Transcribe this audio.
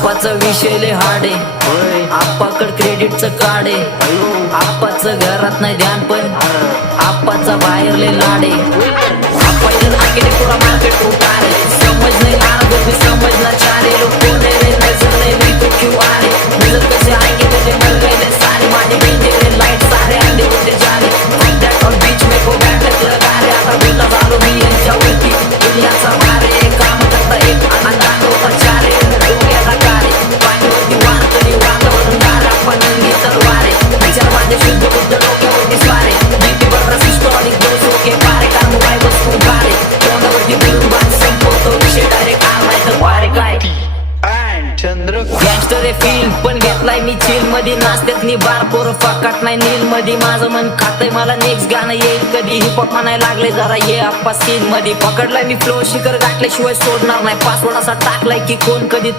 आप्पाचा विषय लय हार्ड आहे. आप्पाकड क्रेडिटचं कार्ड आहे. आप्पाचं घरात नाही ध्यान पण आप्पाचा बाहेर लय लाड गँगस्टर आहे फील पण घेतलाय मी चिलमध्ये नाचत्यात मी बार पोर फाकाट नाही नील. मध्ये माझं मन खातंय मला नेक्स्ट गाणं येईल कधी हिप हॉप म्हणायला लागले जरा ये आप्पा सीन मध्ये पकडलाय मी फ्लो शिखर गाठल्याशिवाय सोडणार नाही. पासवर्ड असा टाकलाय की कोण कधी